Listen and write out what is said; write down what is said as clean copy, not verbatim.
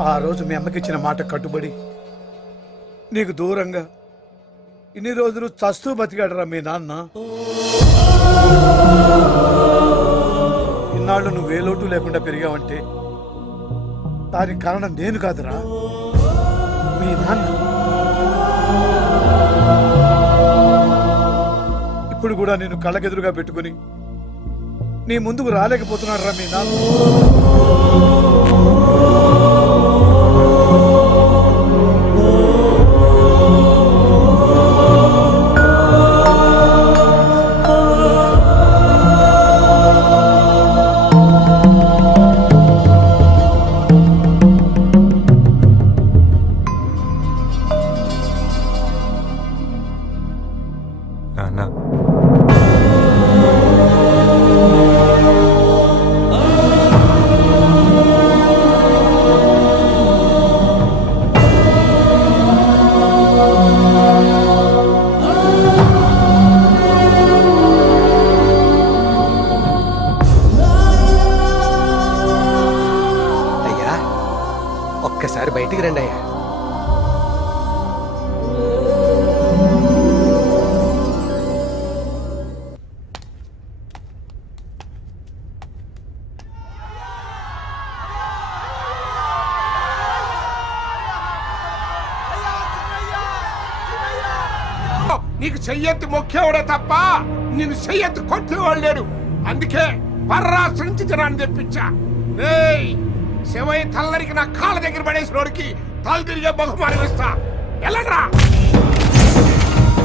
ఆ రోజు మీ అమ్మకి ఇచ్చిన మాట కట్టుబడి నీకు దూరంగా ఇన్ని రోజులు చస్తూ బతికాడరా మీ నాన్న. ఇన్నాళ్ళు నువ్వు ఏ లోటు లేకుండా పెరిగావంటే దానికి కారణం నేను కాదురా, మీ నాన్న. ఇప్పుడు కూడా నేను కళ్ళకెదురుగా పెట్టుకుని నీ ముందుకు రాలేకపోతున్నాడు రా మీ నాన్న. నాన్న, అయ్యా ఒక్కసారి బయటికి రండి అయ్యా. నీకు చెయ్యెత్తి మొక్కేవాడే తప్ప నిన్ను చెయ్యెత్తి కొట్టేవాడు లేడు. అందుకే పర్రాష్ట్ర నుంచి జనాన్ని తెప్పించా. ఏయ్ శివయ్య తల్లరికి నా కాళ్ళ దగ్గర పడేసిన వాడికి తల తిరిగే బహుమానం ఇస్తా. వెళ్ళండ్రా.